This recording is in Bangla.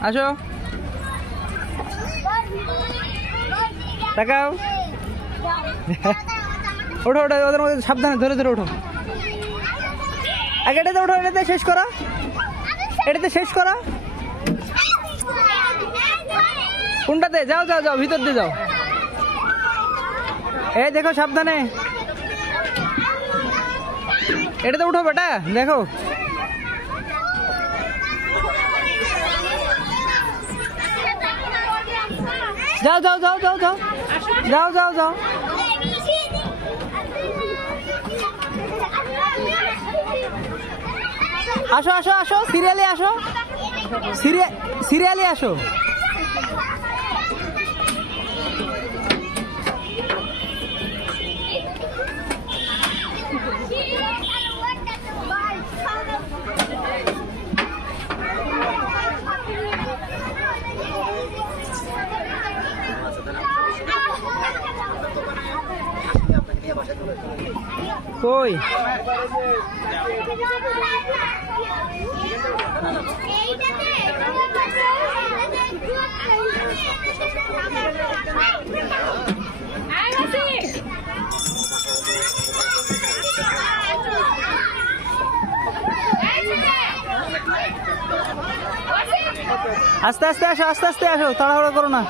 আসো তাকাও ওঠো ওঠো ওদের মধ্যে সাবধানে ধরে ধরে ওঠো আগে এটাতে ওঠো এটাতে শেষ করা এটাতে শেষ করা কোনটাতে যাও যাও যাও ভিতর দিয়ে যাও এই দেখো সাবধানে এটাতে উঠো বেটা দেখো যাও যাও যাও যাও যাও যাও যাও যাও আসো আসো আসো সিরিয়ালি আসো সিরিয়ালি আসো কই আস্তে আস্তে আসো আস্তে আস্তে আসো তাড়াহুড়ো করো না